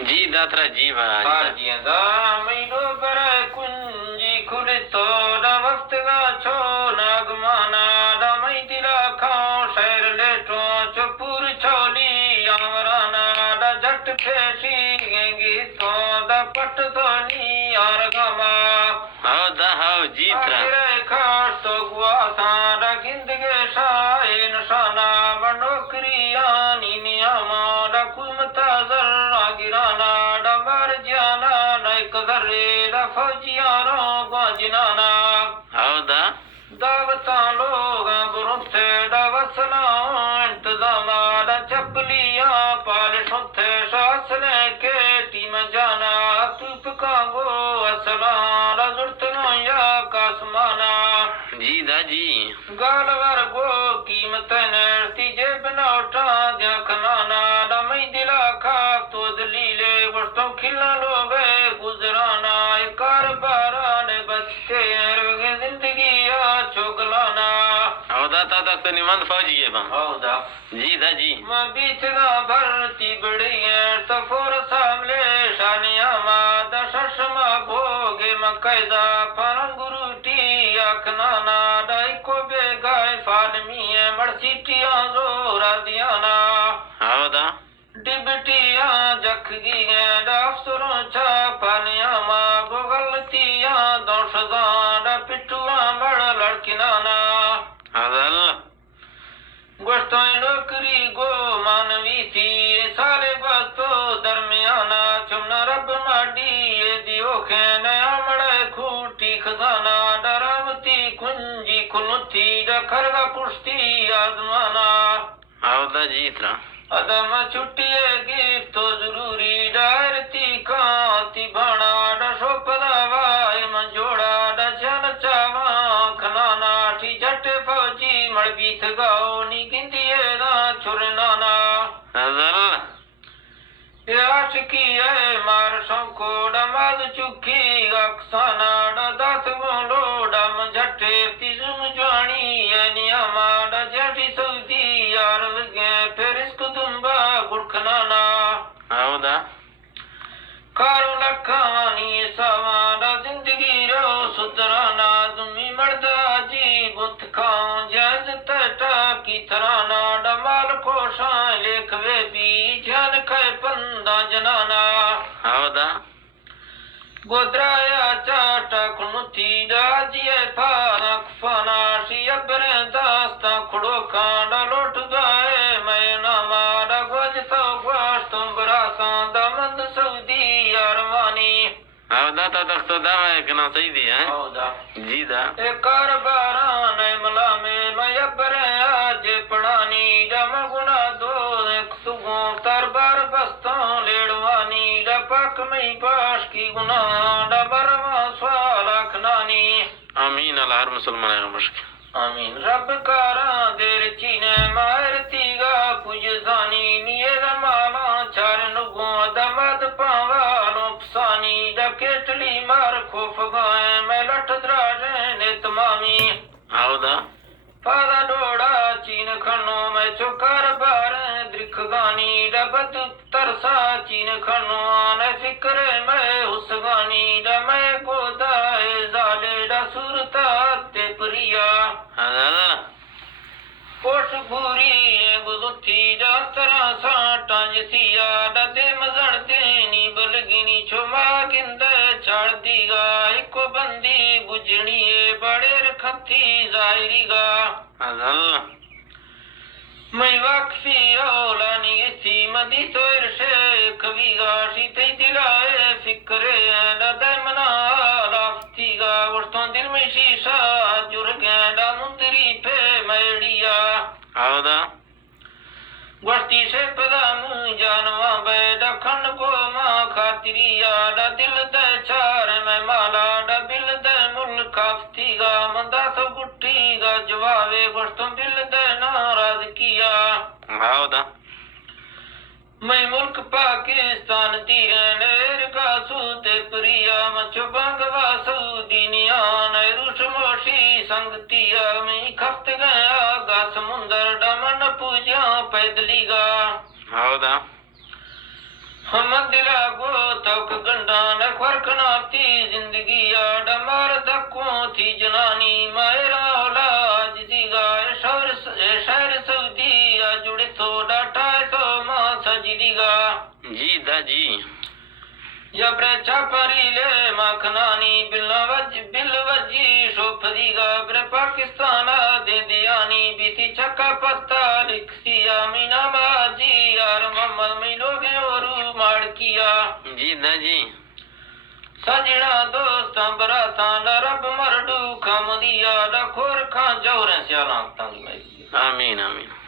जी दात्रा जी जियंदा मैडो पर कुंजी खुलितो दा वक्त गा छो नागमाना दा मै दिला खाओ शहर लेटो चपुर छोली आमराना दा जट फेसी गेंगी तो दा पट धोनी आर गमा हाउ जी आखिर खास तो गुआ सा दा गिंदगे शाए नशाना मनोकरी आनी नियामा दा कुमता जर्रा गिराना दा बार जाना नाइक दर्रे दा फौजियारो गंजनाना हौदा दावता लोग बुरुथे दा वसना इंतजामा दा चपलिया पाल सुथे सासने के टीम जाना तुप का गो असला दा जुर्तनो या कासमाना जी दाजी गालवर गो कीमत तीजे बनौटा देखनाना दा मै दिला खा तो दलीले वर्तों खिला लोग गुजराना कार बारा ने बच्चे जिंदगी या चोगलाना हौदा ता तक तो निमंत फौजी है बा हौदा जी दाजी मैं बीच ना भरती बड़ी है सफोर सामले शानिया मा दशमा भोगे मकैदा परंगुरुटी अखनाना दाई को बेगाय फालमी है मर्सिटिया जोरा दियाना हौदा डिबटिया जखगी है अफसरों छा पानिया मा गोगलतिया दोषदा दा पिटुआ बड़ लड़किनाना हदल गोश्तों नौकरी गो मानवी थी साले बस्तो दरमियाना चुमना रब माडी ये दियो खेने अमड़े खूटी खजाना डरावती कुंजी खुनुती डखरगा पुष्टी आजमाना हौदा जी इतना अदम छुट्टिए गिफ्ट तो जरूरी डायरती कांति बाणा डशोपदा वाय मंजोड़ा डचन चावा खनाना ठी झटे फौजी मड़बीथ गाओ नी गिंदिए ना छुरनाना हदल आशिकी है मार शंको डमाल चुखी अक्साना दात बोलो डम झटे तिजुम जानी है नियमा डजटी सऊदी यार लगे फिर इसको तुम्बा गुड़खनाना हौदा कारो लखानी सवाना जिंदगी रो सुधराना तुम्ही मर्दा जी बुत खाओ जैज तटा की तराना डमाल कोशा लेखवे भी जन खे पंदा जनाना हौदा गोद्राया चाटा कुनुती दाजिए फाना कुफाना शियबरे दास्ता खुड़ो खांडा लोट गाए मैं नामा डा गोजता गोश तुम बरासा दामंद सऊदी यारवानी हौदा ता तक तो दावा है कि ना सही दी है हौदा जी दा ए कारबारा ने मला में मयबरे आज पढ़ानी डम गुना दो एक सुगो तरबार बस्ता लेड़वानी डपक में पाश की गुना डबरवा स्वाल खनानी आमीन अल्लाह हर मुसलमान है मुश्किल आमीन रब कारा देर चीने मार तीगा पुजसानी निये माला चार नुगो दमद पावालो फसानी डकेटली मार खोफ गाए मैं लठ द्राजे ने तमामी हौदा पादा डोड़ा चीन खनो मैं चौकार बार दृख गानी डबत तरसा चीन खनो आने फिक्रे मैं हुसगानी डमै गोदाए जाले डा सुरता ते प्रिया हदल पोष भूरी गुदुथी डा तरह सा टांज थिया डदे मजड़ देनी बलगिनी छुमा गिंद छाड़ दीगा इको बंदी बुजनी बड़े रखती जायरीगा हदल मैं वाकफी औलानी थी मदी तो इरशे कविगा शीते दिलाए फिक्रे डदे मना लाफ्तीगा वर्तों दिल में शीशा जुर गैंडा मुंदरी पे मैडिया हौदा गोश्ती से पदाम जानवा बैडा खंड को माँ खातिरिया डा दिल दे चार में माला डा बिल दे मुल खाफ्तीगा मंदा तो गुट्टीगा जवाबे गोश्तों बिल दे नाराज किया हौदा मैं मुल्क पाकिस्तान दी नेर का सूते प्रिया मचो बंगवा सऊदी नियान रुश मोशी संगतिया मैं खफ्त गया गा समुंदर डमन पूजा पैदलीगा हौदा हम दिला गो तक गंडा न खरकना ती जिंदगी आड़ मार धक्को थी जनानी मेरा औलाद दीगा शहर सऊदी आ जुड़े तो डाटा तो मां सजदीगा जी दाजी जबरे चापरी ले मखनानी बिलवजी शोफदीगा बरे पाकिस्तान दे दियानी बीती चक्का पत्ता लिखसिया मीना बाजी यार मोहम्मद मिलोगे और मार किया जी दाजी सजना दोस्त बराता रब मरडू खमदिया डखोर खां जोर स्याला तंग में आमीन आमीन